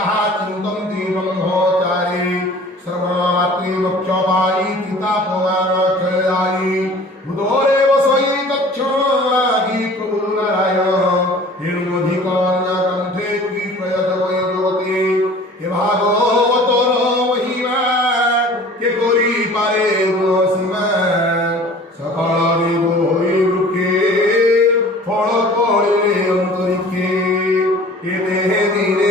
যাহা চিন্তন্তি ব্রহ্মচারী শ্রবণমাত্রে মোক্ষপায়ী চিতাপমানক্ষয়ায়ী বুধোরে বসৈ তচ্ছরাগী প্রভু নারায়ণ হিরণধিকন্যগ্রন্থে কৃপয়ত বৈ জগতে এ ভাগবতর মহিমা কে করি পারে গুণসীমা সকল দেব হই বৃক্ষে ফল ফলে অন্তরিক্ষে এ দেহে দিনে